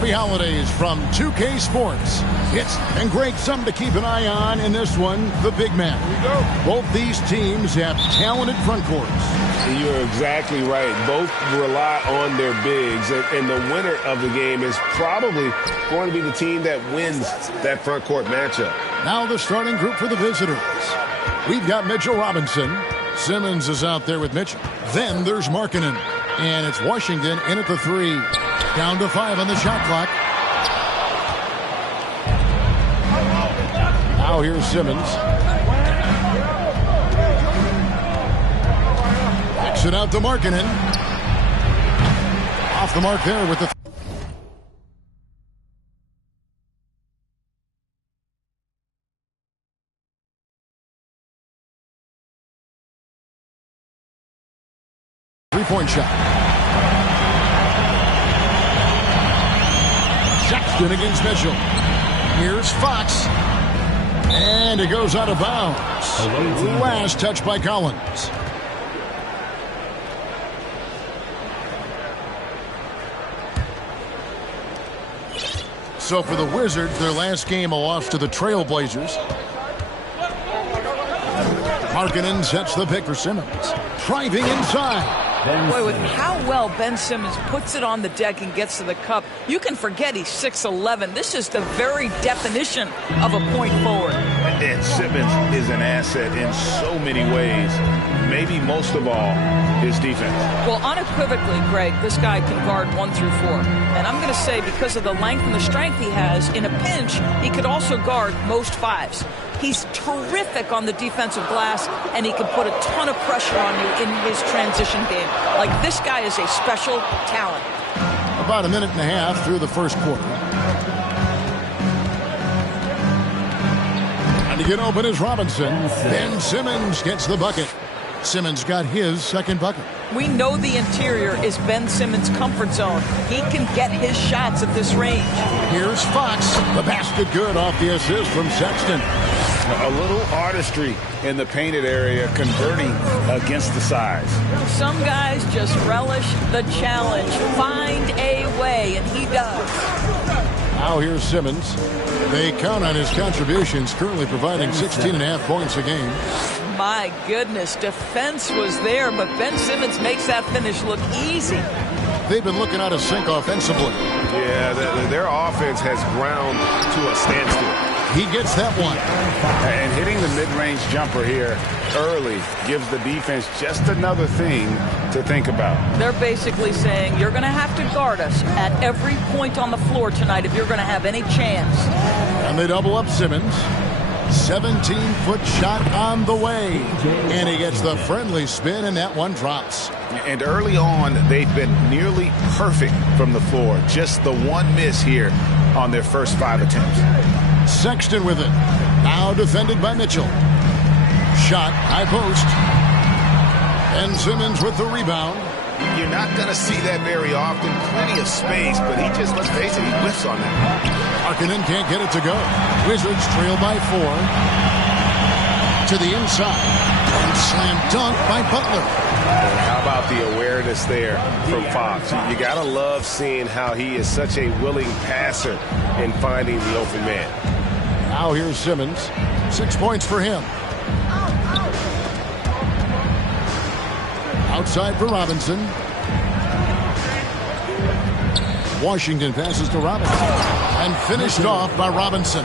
Happy holidays from 2K Sports. It's and great something to keep an eye on in this one, the big man. Here we go. Both these teams have talented front courts. You're exactly right. Both rely on their bigs, and the winner of the game is probably going to be the team that wins that front court matchup. Now the starting group for the visitors. We've got Mitchell Robinson. Simmons is out there with Mitchell. Then there's Markkanen. And it's Washington in at the 3. Down to 5 on the shot clock. Now here's Simmons. Kicks it out to Markkanen. Off the mark there with the... three-point shot. Sexton against Mitchell. Here's Fox. And it goes out of bounds. Last touch by Collins. So for the Wizards, their last game a loss to the Trailblazers. Markkanen sets the pick for Simmons. Driving inside. Boy, with how well Ben Simmons puts it on the deck and gets to the cup, you can forget he's 6'11". This is the very definition of a point forward. And Simmons is an asset in so many ways. Maybe most of all, his defense. Well, unequivocally, Greg, this guy can guard 1 through 4. And I'm going to say because of the length and the strength he has, in a pinch, he could also guard most 5s. He's terrific on the defensive glass, and he can put a ton of pressure on you in his transition game. Like, this guy is a special talent. About a minute and a half through the first quarter. And to get open is Robinson. Ben Simmons gets the bucket. Simmons got his second bucket. We know the interior is Ben Simmons' comfort zone. He can get his shots at this range. Here's Fox. The basket good off the assist from Sexton. A little artistry in the painted area, converting against the size. Some guys just relish the challenge. Find a way, and he does. Now here's Simmons. They count on his contributions, currently providing 16.5 points a game. My goodness, defense was there, but Ben Simmons makes that finish look easy. They've been looking out of sync offensively. Yeah, their offense has ground to a standstill. He gets that one. And hitting the mid-range jumper here early gives the defense just another thing to think about. They're basically saying you're going to have to guard us at every point on the floor tonight if you're going to have any chance. And they double up Simmons. 17-foot shot on the way. And he gets the friendly spin, and that one drops. And early on, they've been nearly perfect from the floor. Just the one miss here on their first 5 attempts. Sexton with it. Now defended by Mitchell. Shot, high post. And Simmons with the rebound. You're not going to see that very often. Plenty of space, but he just, let's face it, he whiffs on that. Markkanen can't get it to go. Wizards trail by 4. To the inside. And slam dunk by Butler. How about the awareness there from Fox? You got to love seeing how he is such a willing passer in finding the open man. Now here's Simmons. 6 points for him. Outside for Robinson. Washington passes to Robinson. And finished off by Robinson.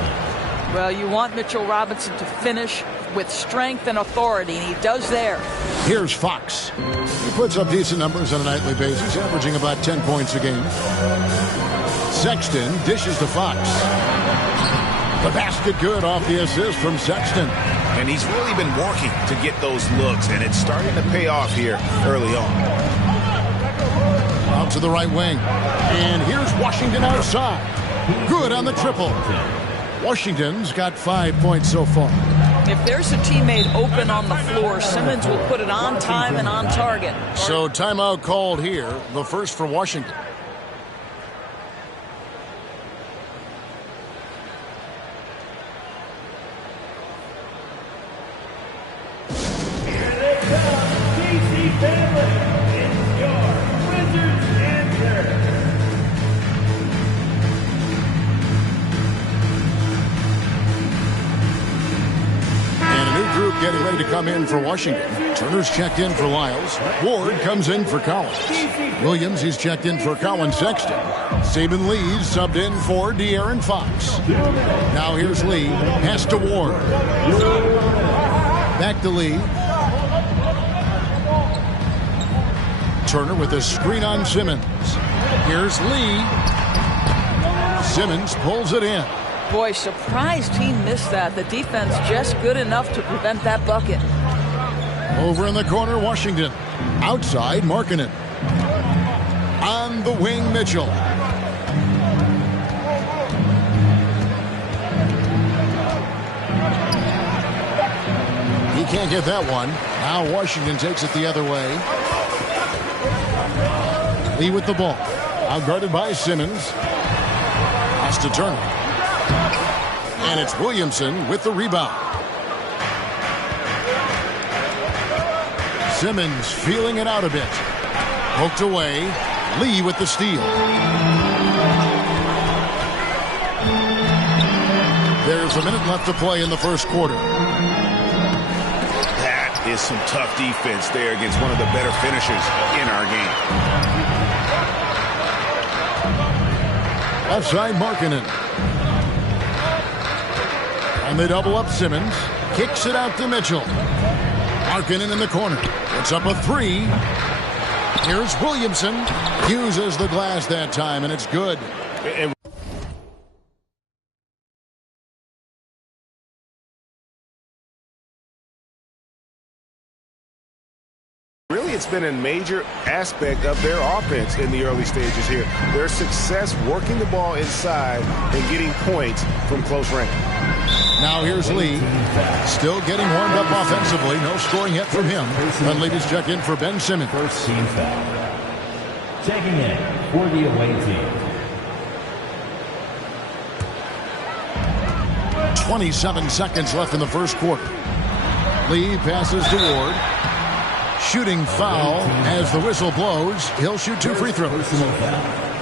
Well, you want Mitchell Robinson to finish with strength and authority, and he does there. Here's Fox. He puts up decent numbers on a nightly basis, averaging about 10 points a game. Sexton dishes to Fox. The basket good off the assist from Sexton. And he's really been working to get those looks, and it's starting to pay off here early on. Out to the right wing. And here's Washington outside. Good on the triple. Washington's got 5 points so far. If there's a teammate open on the floor, Simmons will put it on time and on target. So timeout called here, the first for Washington. getting ready to come in for Washington. Turner's checked in for Lyles. Ward comes in for Collins. Williams, he's checked in for Colin Sexton. Saban Lee's subbed in for De'Aaron Fox. Now here's Lee. Pass to Ward. Back to Lee. Turner with a screen on Simmons. Here's Lee. Simmons pulls it in. Boy, surprised he missed that. The defense just good enough to prevent that bucket. Over in the corner, Washington. Outside, Markkanen. On the wing, Mitchell. He can't get that one. Now Washington takes it the other way. Lee with the ball. Outguarded by Simmons. Pass to Turner. And it's Williamson with the rebound. Simmons feeling it out a bit. Poked away. Lee with the steal. There's a minute left to play in the first quarter. That is some tough defense there against one of the better finishers in our game. Outside Markkanen. And they double up Simmons. Kicks it out to Mitchell. Markkanen in the corner. It's up a three. Here's Williamson. Uses the glass that time, and it's good. Really, it's been a major aspect of their offense in the early stages here. Their success working the ball inside and getting points from close range. Now here's Lee. Still getting warmed up offensively. No scoring yet from him. Dunleavy's check in for Ben Simmons. First team foul. Checking in for the away team. 27 seconds left in the first quarter. Lee passes to Ward. Shooting foul as the whistle blows. He'll shoot two free throws.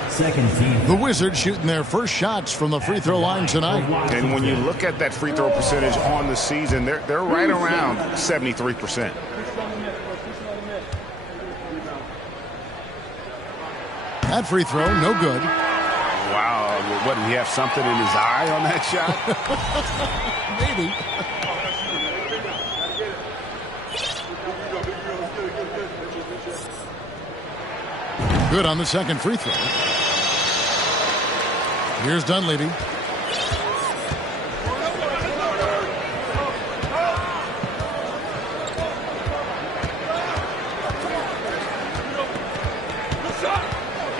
Second team. The Wizards shooting their first shots from the free throw line tonight. And when you look at that free throw percentage on the season, they're right around 73%. That free throw, no good. Wow. What, did he have something in his eye on that shot? Maybe. Good on the second free throw. Here's Dunleavy.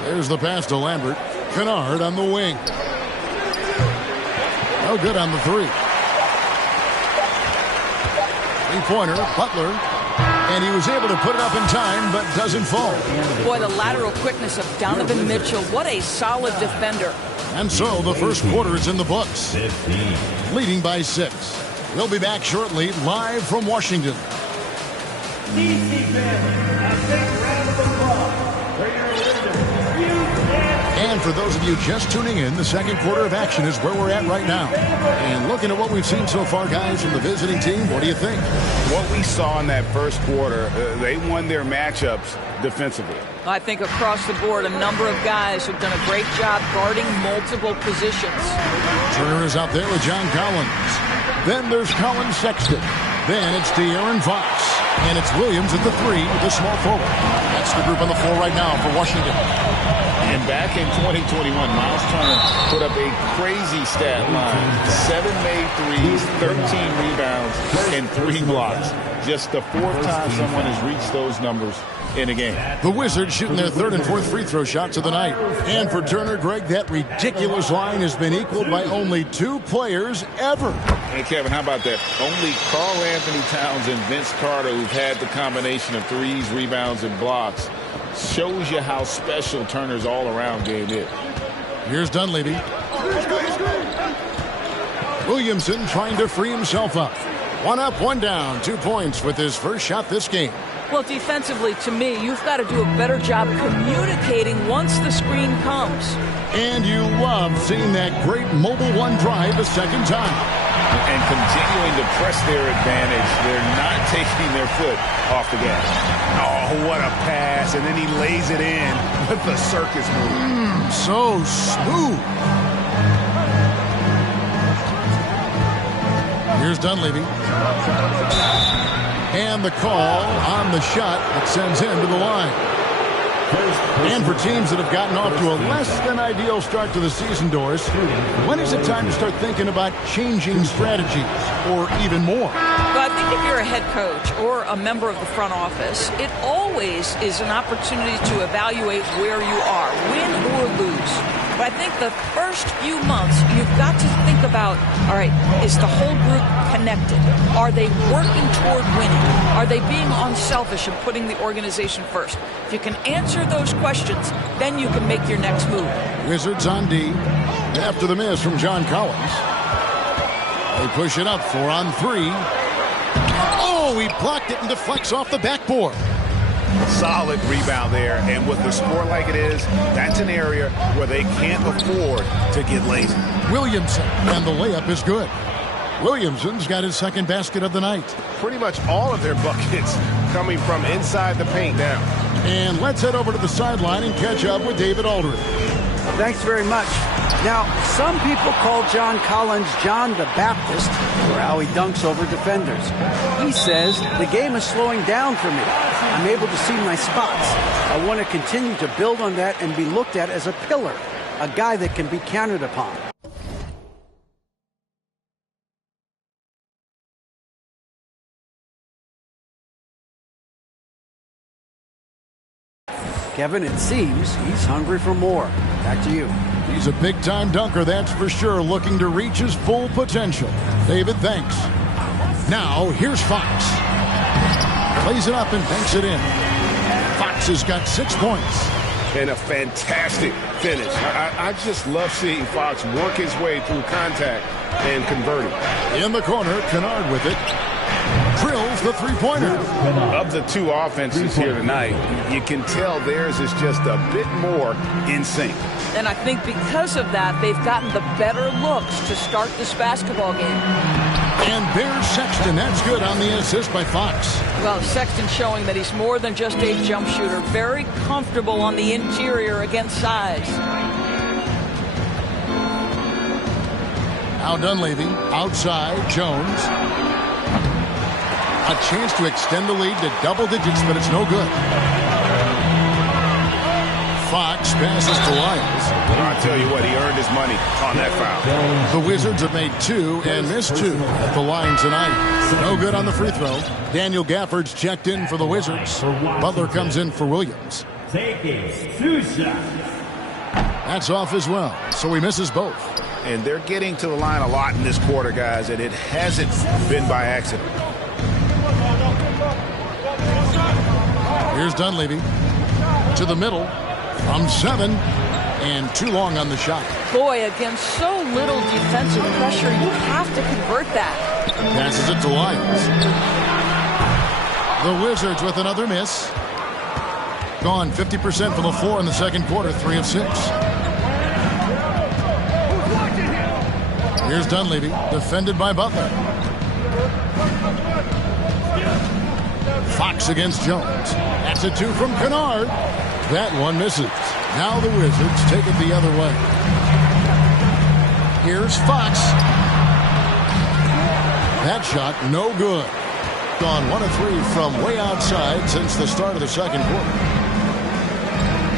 There's the pass to Lambert. Kennard on the wing. No good on the three. Three-pointer, Butler. And he was able to put it up in time, but doesn't fall. Boy, the lateral quickness of Donovan Mitchell. What a solid defender. And so the first quarter is in the books. 15. Leading by 6. We'll be back shortly, live from Washington. And for those of you just tuning in, the second quarter of action is where we're at right now. And looking at what we've seen so far, guys, from the visiting team, what do you think? What we saw in that first quarter, they won their matchups defensively. I think across the board, a number of guys who've done a great job guarding multiple positions. Turner is out there with John Collins. Then there's Colin Sexton. Then it's De'Aaron Fox. And it's Williams at the 3 with the small forward. That's the group on the floor right now for Washington. And back in 2021, Miles Turner put up a crazy stat line. 7 made threes, 13 rebounds, and 3 blocks. Just the 4th time someone has reached those numbers in a game. The Wizards shooting their 3rd and 4th free throw shots of the night. And for Turner, Greg, that ridiculous line has been equaled by only 2 players ever. Hey, Kevin, how about that? Only Karl Anthony Towns and Vince Carter, who've had the combination of threes, rebounds, and blocks. Shows you how special Turner's all-around game is. Here's Dunleavy. Williamson trying to free himself up. 1 up, 1 down. 2 points with his first shot this game. Well, defensively, to me, you've got to do a better job communicating once the screen comes. And you love seeing that great mobile one drive a second time. and continuing to press their advantage. They're not taking their foot off the gas. Oh, what a pass. And then he lays it in with the circus move. So smooth. Here's Dunleavy. And the call on the shot that sends him to the line. And for teams that have gotten off to a less than ideal start to the season, Doris, when is it time to start thinking about changing strategies or even more? Well, I think if you're a head coach or a member of the front office, it always is an opportunity to evaluate where you are, win or lose. But I think the first few months, you've got to think about, all right, is the whole group connected? Are they working toward winning? Are they being unselfish and putting the organization first? If you can answer those questions, then you can make your next move. Wizards on D after the miss from John Collins. They push it up 4 on 3. Oh, he blocked it and deflects off the backboard. Solid rebound there, and with the score like it is, that's an area where they can't afford to get lazy. Williamson, and the layup is good. Williamson's got his second basket of the night. Pretty much all of their buckets coming from inside the paint now. And let's head over to the sideline and catch up with David Aldridge. Thanks very much. Now, some people call John Collins John the Baptist for how he dunks over defenders. He says, the game is slowing down for me. I'm able to see my spots. I want to continue to build on that and be looked at as a pillar, a guy that can be counted upon. Kevin, it seems he's hungry for more. Back to you. He's a big-time dunker, that's for sure, looking to reach his full potential. David, thanks. Now, here's Fox. Plays it up and banks it in. Fox has got 6 points. And a fantastic finish. I just love seeing Fox work his way through contact and convert it. In the corner, Kennard with it. Drills the three-pointer. Of the two offenses here tonight, you can tell theirs is just a bit more in sync. And I think because of that, they've gotten the better looks to start this basketball game. And there's Sexton. That's good on the assist by Fox. Well, Sexton showing that he's more than just a jump shooter. Very comfortable on the interior against size. Now Dunleavy, outside, Jones. A chance to extend the lead to double digits, but it's no good. Fox passes to Lyles. I'll tell you what, he earned his money on that foul. The Wizards have made 2 and missed 2 at the line tonight. No good on the free throw. Daniel Gafford's checked in for the Wizards. Butler comes in for Williams. Taking 2 shots. That's off as well, so he misses both. And they're getting to the line a lot in this quarter, guys, and it hasn't been by accident. Here's Dunleavy to the middle from 7 and too long on the shot. Boy, against so little defensive pressure, you have to convert that. Passes it to Lyles. The Wizards with another miss. Gone 50% from the floor in the second quarter, 3 of 6. Here's Dunleavy, defended by Butler. Fox against Jones. That's a 2 from Kennard. That one misses. Now the Wizards take it the other way. Here's Fox. That shot, no good. Gone 1 of 3 from way outside since the start of the second quarter.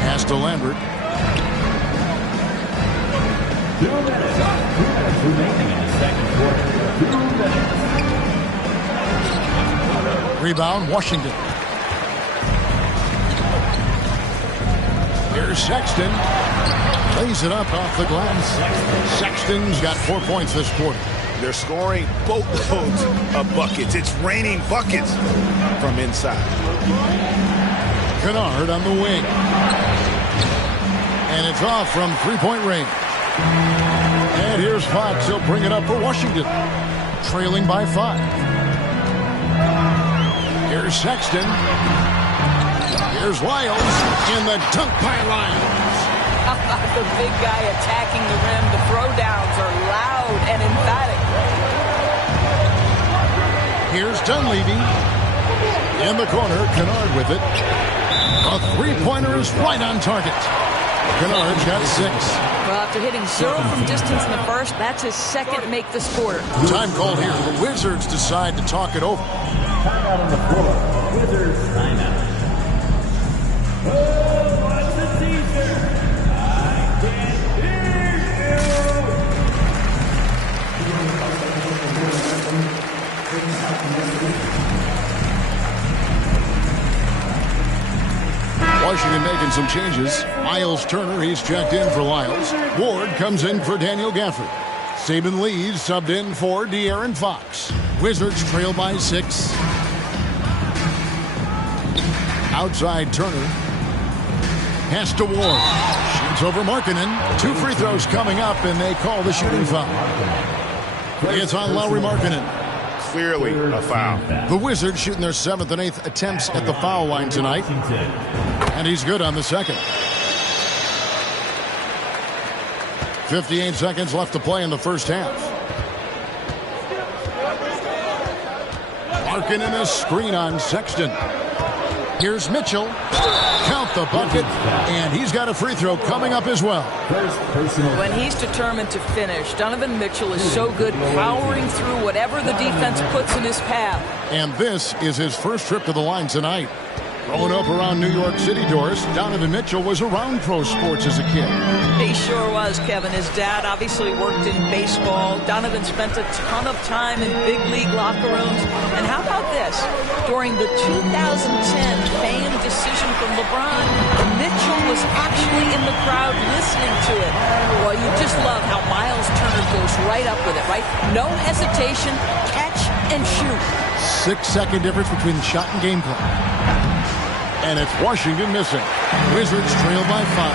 Pass to Lambert. 2 minutes. 2 minutes remaining in the second quarter. 2 minutes. Rebound, Washington. Here's Sexton. Lays it up off the glass. Sexton's got 4 points this quarter. They're scoring boatloads of buckets. It's raining buckets from inside. Kennard on the wing. And it's off from three-point range. And here's Fox. He'll bring it up for Washington. Trailing by 5. Here's Sexton. Here's Lyles in the dunk by Lyles. The big guy attacking the rim. The throwdowns are loud and emphatic. Here's Dunleavy. In the corner, Kennard with it. A three-pointer is right on target. Kennard's got 6. Well, after hitting 0 from distance in the first, that's his second make this quarter. Time called here. The Wizards decide to talk it over. Timeout on the floor. Wizards timeout. Oh, what's the teaser? I can't hear Washington making some changes. Miles Turner, he's checked in for Lyles. Ward comes in for Daniel Gafford. Saban Lee subbed in for De'Aaron Fox. Wizards trail by 6. Outside Turner. Pass to Ward. Shoots over Markkanen. 2 free throws coming up, and they call the shooting foul. It's on Lauri Markkanen. Clearly a foul. The Wizards shooting their 7th and 8th attempts at the foul line tonight. And he's good on the second. 58 seconds left to play in the first half. Markkanen a screen on Sexton. Here's Mitchell. Count the bucket. And he's got a free throw coming up as well. When he's determined to finish, Donovan Mitchell is so good powering through whatever the defense puts in his path. And this is his first trip to the line tonight. Growing up around New York City, Doris, Donovan Mitchell was around pro sports as a kid. He sure was, Kevin. His dad obviously worked in baseball. Donovan spent a ton of time in big league locker rooms. And how about this? During the 2010 famed decision from LeBron, Mitchell was actually in the crowd listening to it. Well, you just love how Miles Turner goes right up with it, right? No hesitation, catch and shoot. 6-second difference between the shot and game plan. And it's Washington missing. Wizards trail by 5.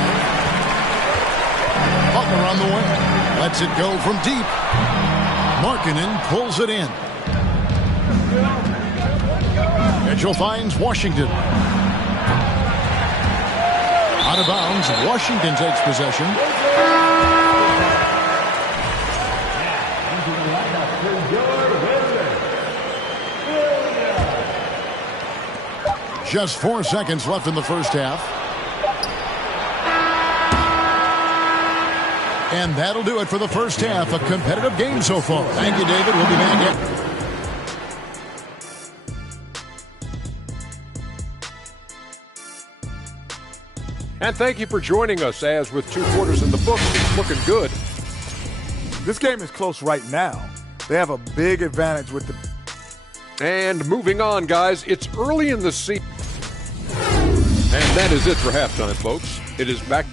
Butler on the way. Lets it go from deep. Markkanen pulls it in. Mitchell finds Washington. Out of bounds. Washington takes possession. Just 4 seconds left in the first half. And that'll do it for the first half. A competitive game so far. Thank you, David. We'll be back in. And thank you for joining us. As with 2 quarters in the books, it's looking good. This game is close right now. They have a big advantage with the... And moving on, guys, it's early in the season. And that is it for halftime, folks. It is back.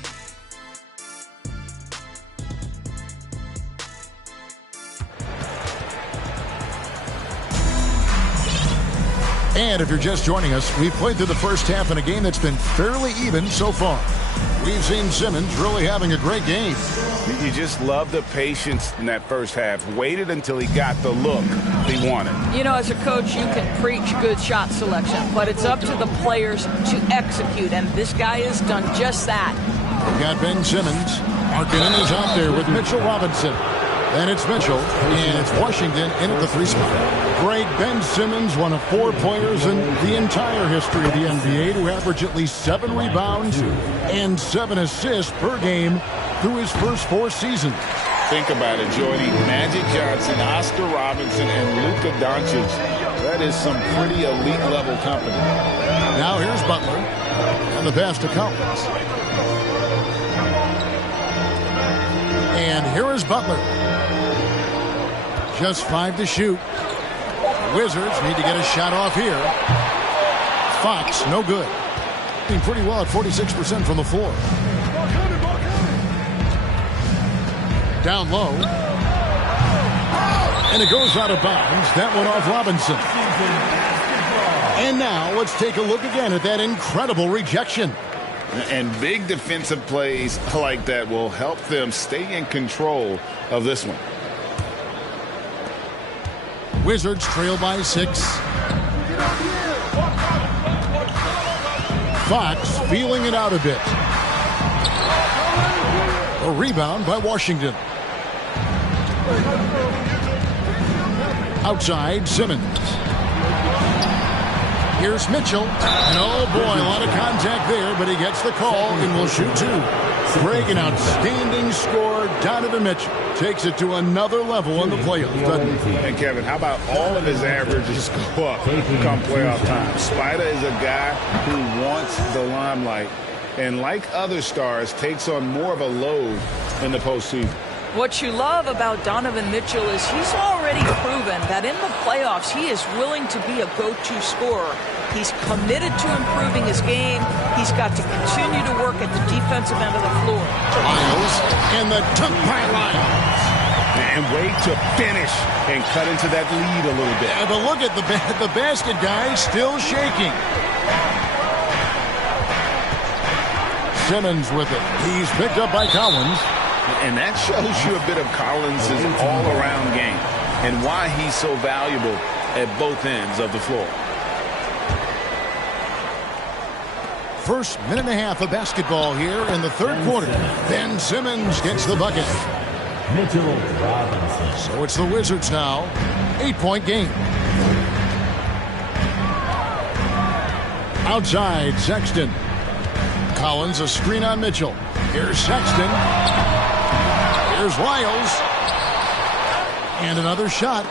And if you're just joining us, we've played through the first half in a game that's been fairly even so far. We've seen Simmons really having a great game. You just love the patience in that first half. Waited until he got the look he wanted. You know, as a coach, you can preach good shot selection, but it's up to the players to execute, and this guy has done just that. We've got Ben Simmons. Markkanen is out there with Mitchell Robinson. Then it's Mitchell, and it's Washington in at the 3 spot. Great Ben Simmons, one of 4 players in the entire history of the NBA to average at least 7 rebounds and 7 assists per game through his first 4 seasons. Think about it, Jordy. Magic Johnson, Oscar Robinson, and Luka Doncic. That is some pretty elite-level company. Now here's Butler, and the pass to Collins. And here is Butler. Just 5 to shoot. The Wizards need to get a shot off here. Fox, no good. Doing pretty well at 46% from the floor. Down low. And it goes out of bounds. That one off Robinson. And now let's take a look again at that incredible rejection. And big defensive plays like that will help them stay in control of this one. Wizards trail by 6. Fox feeling it out a bit. A rebound by Washington. Outside, Simmons. Here's Mitchell. And oh boy, a lot of contact there, but he gets the call and will shoot two. Greg, an outstanding score. Donovan Mitchell takes it to another level in the playoffs. And Kevin, how about all of his averages go up come playoff time? Spider is a guy who wants the limelight, and like other stars, takes on more of a load in the postseason. What you love about Donovan Mitchell is he's already proven that in the playoffs he is willing to be a go-to scorer. He's committed to improving his game. He's got to continue to work at the defensive end of the floor. Lyles and the dunk by Lyles. And wait to finish and cut into that lead a little bit. But look at the basket guy still shaking. Simmons with it. He's picked up by Collins. And that shows you a bit of Collins' all-around game and why he's so valuable at both ends of the floor. First minute and a half of basketball here in the third quarter. Ben Simmons gets the bucket. Mitchell Robinson. So it's the Wizards now. 8-point game. Outside, Sexton. Collins, a screen on Mitchell. Here's Sexton. Here's Lyles. And another shot.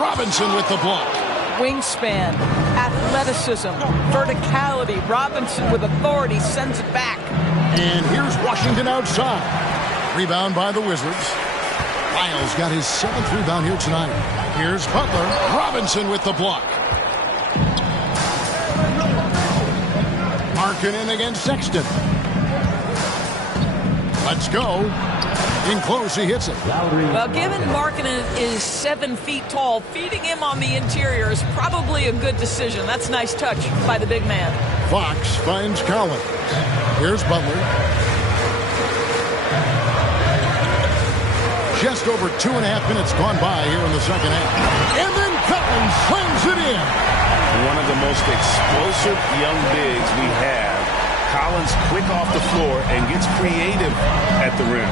Robinson with the block. Wingspan, athleticism, verticality. Robinson with authority sends it back. And here's Washington outside. Rebound by the Wizards. Lyles got his 7th rebound here tonight. Here's Butler. Robinson with the block. Markkanen against Sexton. Let's go. In close, he hits it. Well, given Markkanen is 7 feet tall, feeding him on the interior is probably a good decision. That's a nice touch by the big man. Fox finds Collins. Here's Butler. Just over 2.5 minutes gone by here in the second half. And then Collins slams it in. One of the most explosive young bigs we have. Collins quick off the floor and gets creative at the rim.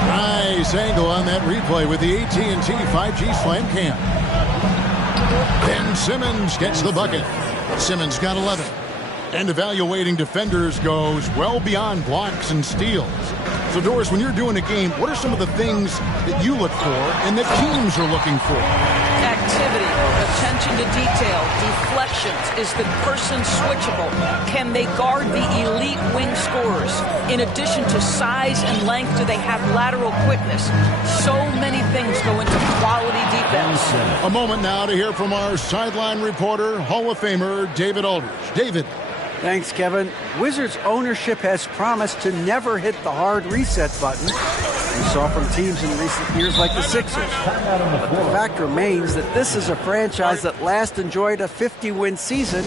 Nice angle on that replay with the AT&T 5G Slam Cam. Ben Simmons gets the bucket. Simmons got 11. And evaluating defenders goes well beyond blocks and steals. So, Doris, when you're doing a game, what are some of the things that you look for and that teams are looking for? Activity, attention to detail, deflections. Is the person switchable? Can they guard the elite wing scorers? In addition to size and length, do they have lateral quickness? So many things go into quality defense. A moment now to hear from our sideline reporter, Hall of Famer David Aldridge. David. Thanks, Kevin. Wizards ownership has promised to never hit the hard reset button we saw from teams in recent years like the Sixers. But the fact remains that this is a franchise that last enjoyed a 50-win season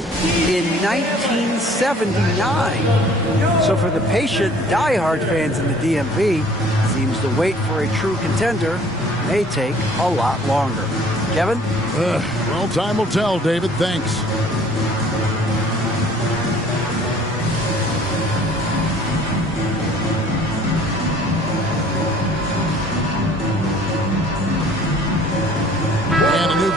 in 1979. So for the patient, diehard fans in the DMV, it seems the wait for a true contender may take a lot longer. Kevin? Well, time will tell, David. Thanks.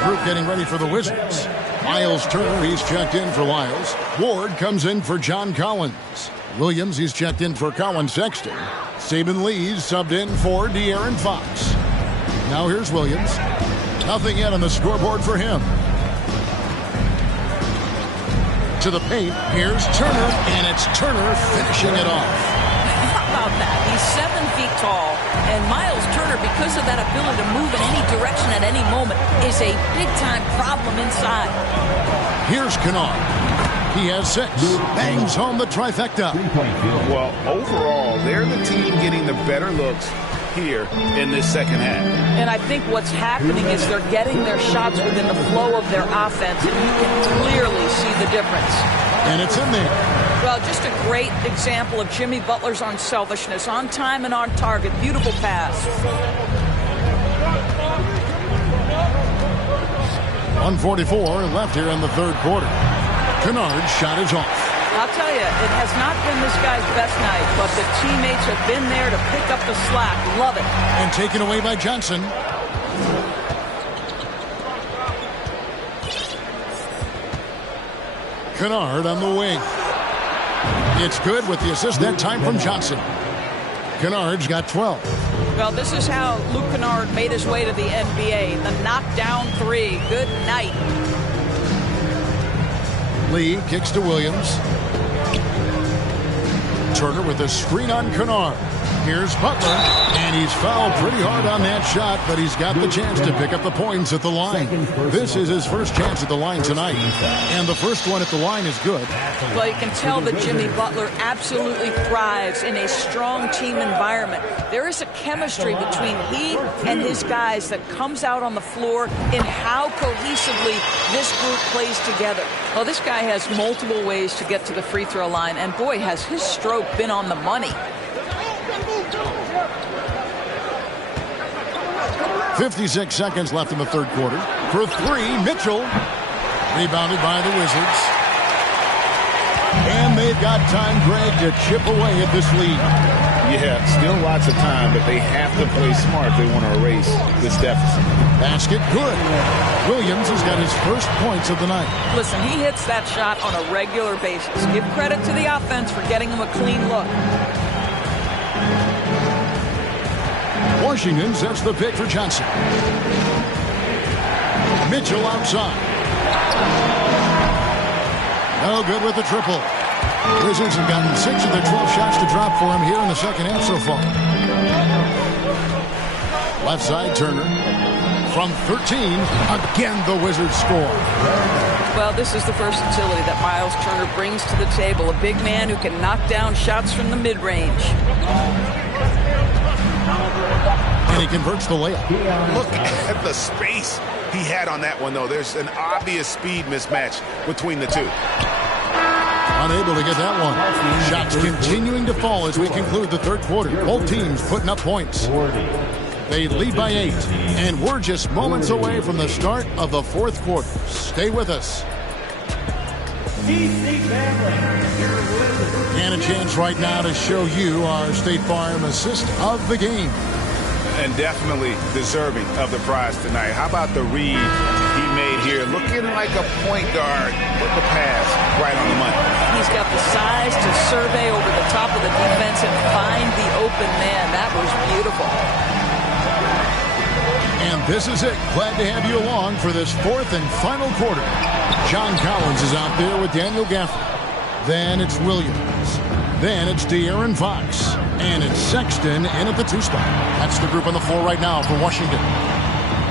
Group getting ready for the Wizards. Miles Turner, he's checked in for Lyles. Ward comes in for John Collins. Williams, he's checked in for Colin Sexton. Saban Lee's subbed in for De'Aaron Fox. Now here's Williams. Nothing yet on the scoreboard for him. To the paint, here's Turner, and it's Turner finishing it off. How about that? He's 7 feet tall, and Miles Turner, because of that ability to move in any direction at any moment, is a big-time problem inside. Here's Kennard. He has 6. Bangs home the trifecta. Well, overall, they're the team getting the better looks here in this second half. And I think what's happening is they're getting their shots within the flow of their offense, and you can clearly see the difference. And it's in there. Well, just a great example of Jimmy Butler's unselfishness. On time and on target. Beautiful pass. 1:44 left here in the third quarter. Kennard's shot is off. I'll tell you, it has not been this guy's best night, but the teammates have been there to pick up the slack. Love it. And taken away by Johnson. Kennard on the wing. It's good with the assist that time from Johnson. Kennard's got 12. Well, this is how Luke Kennard made his way to the NBA. The knockdown three. Good night. Lee kicks to Williams. Turner with a screen on Kennard. Here's Butler, and he's fouled pretty hard on that shot, but he's got the chance to pick up the points at the line. This is his first chance at the line tonight, and the first one at the line is good. Well, you can tell that Jimmy Butler absolutely thrives in a strong team environment. There is a chemistry between he and his guys that comes out on the floor in how cohesively this group plays together. Well, this guy has multiple ways to get to the free throw line, and boy, has his stroke been on the money. 56 seconds left in the third quarter. For three, Mitchell. Rebounded by the Wizards. And they've got time, Greg, to chip away at this lead. Yeah, still lots of time, but they have to play smart if they want to erase this deficit. Basket good. Williams has got his first points of the night. Listen, he hits that shot on a regular basis. Give credit to the offense for getting him a clean look. Washington sets the pick for Johnson. Mitchell outside. No good with the triple. Wizards have gotten 6 of their 12 shots to drop for him here in the second half so far. Left side, Turner. From 13, again the Wizards score. Well, this is the versatility that Miles Turner brings to the table. A big man who can knock down shots from the mid-range. And he converts the layup. Look at the space he had on that one, though. There's an obvious speed mismatch between the two. Unable to get that one. Shots continuing to fall as we conclude the third quarter. Both teams putting up points. They lead by 8, and we're just moments away from the start of the fourth quarter. Stay with us. And a chance right now to show you our State Farm assist of the game. And definitely deserving of the prize tonight. How about the read he made here? Looking like a point guard. Put the pass right on the money. He's got the size to survey over the top of the defense and find the open man. That was beautiful. And this is it. Glad to have you along for this fourth and final quarter. John Collins is out there with Daniel Gafford. Then it's Williams. Then it's De'Aaron Fox. And it's Sexton in at the 2 spot. That's the group on the floor right now for Washington.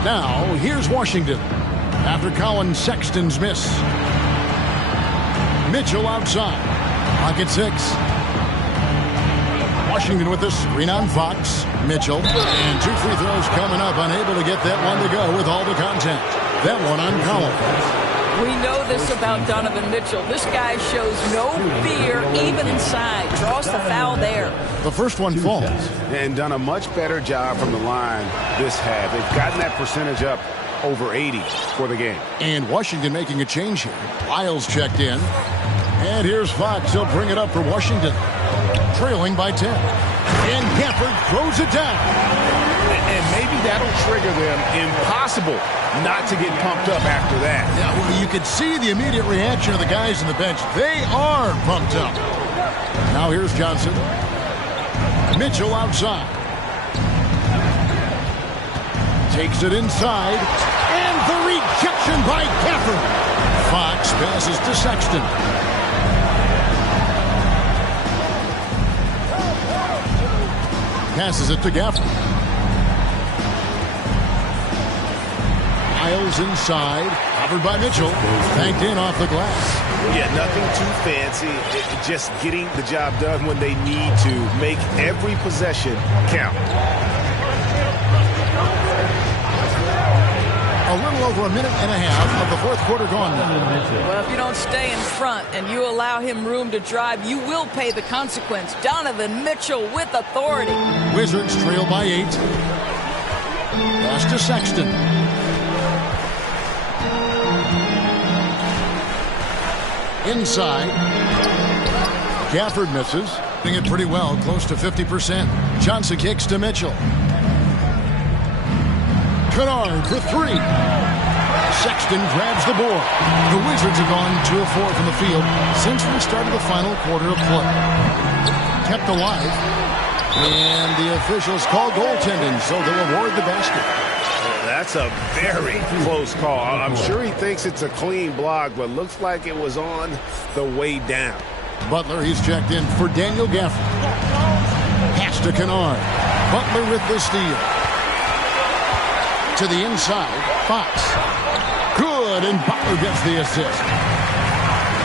Now, here's Washington. After Collins, Sexton's miss. Mitchell outside. Pocket 6. Washington with the screen on Fox. Mitchell. And 2 free throws coming up. Unable to get that one to go with all the contact. That one on Collins. We know this about Donovan Mitchell. This guy shows no fear even inside. Draws the foul there. The first one falls. And done a much better job from the line this half. They've gotten that percentage up over 80 for the game. And Washington making a change here. Lyles checked in. And here's Fox. He'll bring it up for Washington. Trailing by 10. And Gafford throws it down. And maybe that'll trigger them. Impossible not to get pumped up after that. Yeah, well, you could see the immediate reaction of the guys on the bench. They are pumped up. Now here's Johnson. Mitchell outside. Takes it inside. And the rejection by Gafford. Fox passes to Sexton. Passes it to Gafford. Lyles inside, covered by Mitchell, banked in off the glass. Yeah, nothing too fancy. Just getting the job done when they need to. Make every possession count. A little over a minute and a half of the fourth quarter gone now. Well, if you don't stay in front and you allow him room to drive, you will pay the consequence. Donovan Mitchell with authority. Wizards trail by 8. Pass to Sexton. Inside. Gafford misses. Doing it pretty well, close to 50%. Johnson kicks to Mitchell. Kennard for 3. Sexton grabs the board. The Wizards have gone 2 of 4 from the field since the start of the final quarter of play. Kept alive. And the officials call goaltending, so they'll award the basket. That's a very close call. I'm sure he thinks it's a clean block, but looks like it was on the way down. Butler, he's checked in for Daniel Gafford. Pass to Kennard. Butler with the steal. To the inside, Fox. Good, and Butler gets the assist.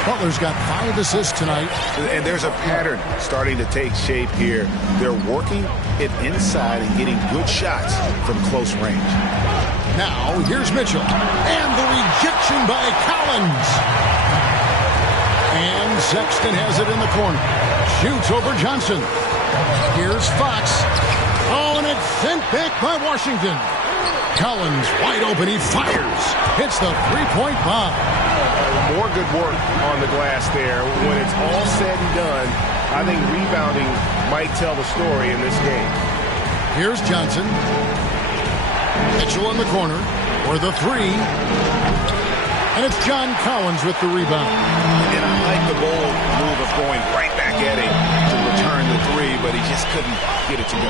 Butler's got 5 assists tonight. And there's a pattern starting to take shape here. They're working it inside and getting good shots from close range. Now, here's Mitchell. And the rejection by Collins. And Sexton has it in the corner. Shoots over Johnson. Here's Fox. Oh, and it's sent back by Washington. Collins wide open. He fires. Hits the three-point bomb. More good work on the glass there. When it's all said and done, I think rebounding might tell the story in this game. Here's Johnson. Mitchell in the corner for the 3. And it's John Collins with the rebound. And I like the bold move of going right back at him to return the 3, but he just couldn't get it to go.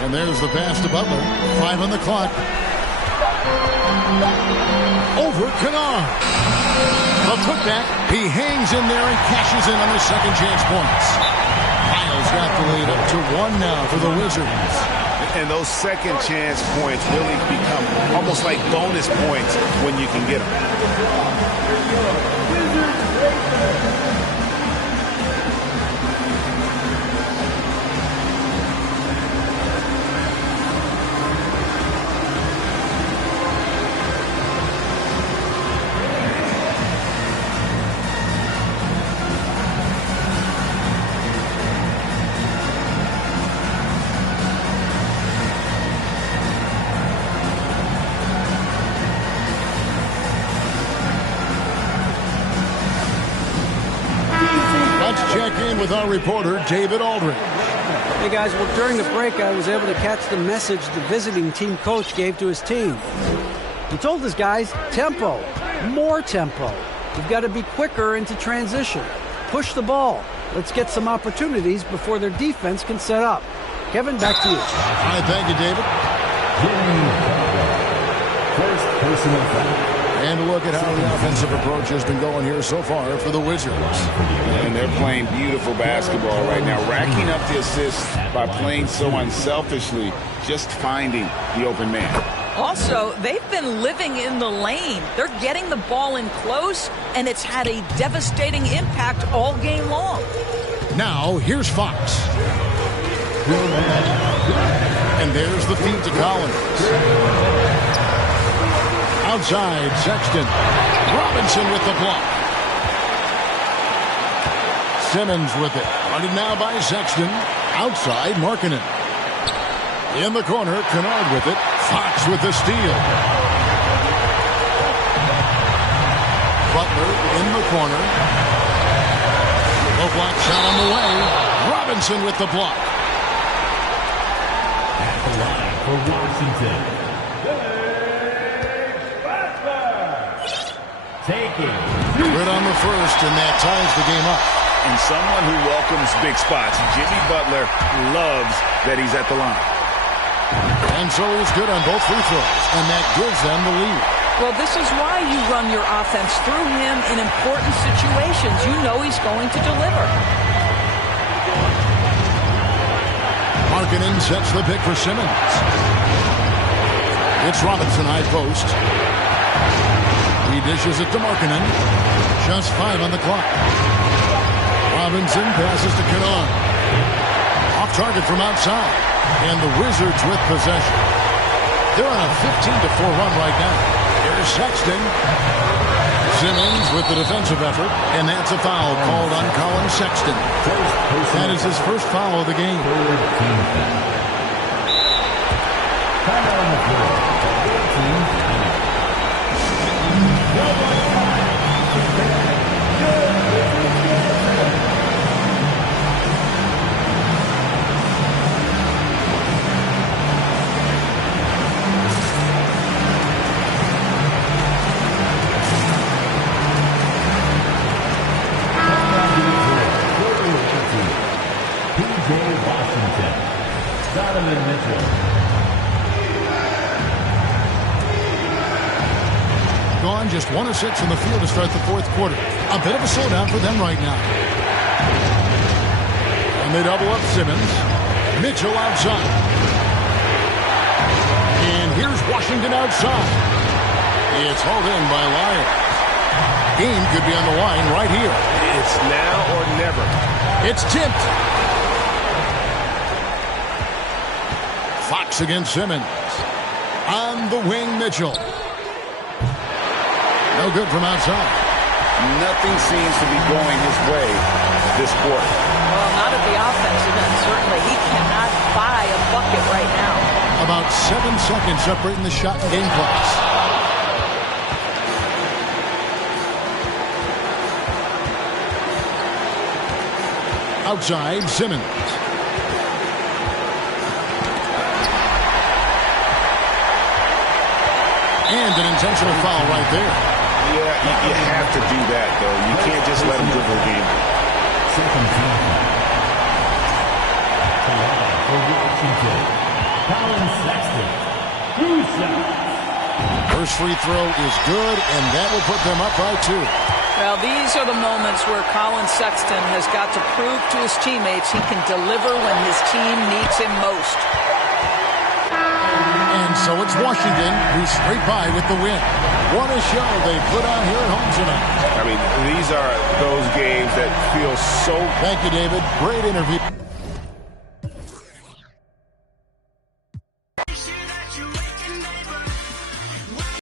And there's the pass to Butler. 5 on the clock. Over Kennard. A putback. He hangs in there and cashes in on the second chance points. Miles got the lead up to 1 now for the Wizards. And those second chance points really become almost like bonus points when you can get them. With our reporter, David Aldridge. Hey guys, well during the break I was able to catch the message the visiting team coach gave to his team. He told his guys, tempo, more tempo. You've got to be quicker into transition. Push the ball. Let's get some opportunities before their defense can set up. Kevin, back to you. All right, thank you, David. First personal foul. And a look at how the offensive approach has been going here so far for the Wizards. And they're playing beautiful basketball right now, racking up the assists by playing so unselfishly, just finding the open man. Also, they've been living in the lane. They're getting the ball in close, and it's had a devastating impact all game long. Now, here's Fox. And there's the feed to Collins. Outside, Sexton. Robinson with the block. Simmons with it. Guarded now by Sexton. Outside, Markkanen. In the corner, Kennard with it. Fox with the steal. Butler in the corner. Low block shot on the way. Robinson with the block. At the line for Washington. Good on the first, and that ties the game up. And someone who welcomes big spots. Jimmy Butler loves that he's at the line. And so he's good on both free throws, and that gives them the lead. Well, this is why you run your offense through him in important situations. You know he's going to deliver. Markkanen sets the pick for Simmons. It's Robinson high post. He dishes it to Markkanen. Just 5 on the clock. Robinson passes to Kennard. Off target from outside. And the Wizards with possession. They're on a 15-4 run right now. Here's Sexton. Simmons with the defensive effort. And that's a foul called on Colin Sexton. That is his first foul of the game. Washington. Donovan Mitchell. Gone just 1 of 6 in the field to start the fourth quarter. A bit of a slowdown for them right now. And they double up Simmons. Mitchell outside. And here's Washington outside. It's hauled in by Lyons. Game could be on the line right here. It's now or never. It's tipped. Fox against Simmons. On the wing, Mitchell. No good from outside. Nothing seems to be going his way this quarter. Well, not at the offensive end, certainly. He cannot buy a bucket right now. About 7 seconds separating the shot and game clocks. Outside, Simmons. And an intentional foul right there. Yeah, you have to do that, though. You can't just let him dribble the game. Second time. For Washington, Colin Sexton. 2 shots. First free throw is good, and that will put them up by 2. Well, these are the moments where Colin Sexton has got to prove to his teammates he can deliver when his team needs him most. And so it's Washington who scrape by with the win. What a show they put on here at home tonight. I mean, these are those games that feel so... Thank you, David. Great interview.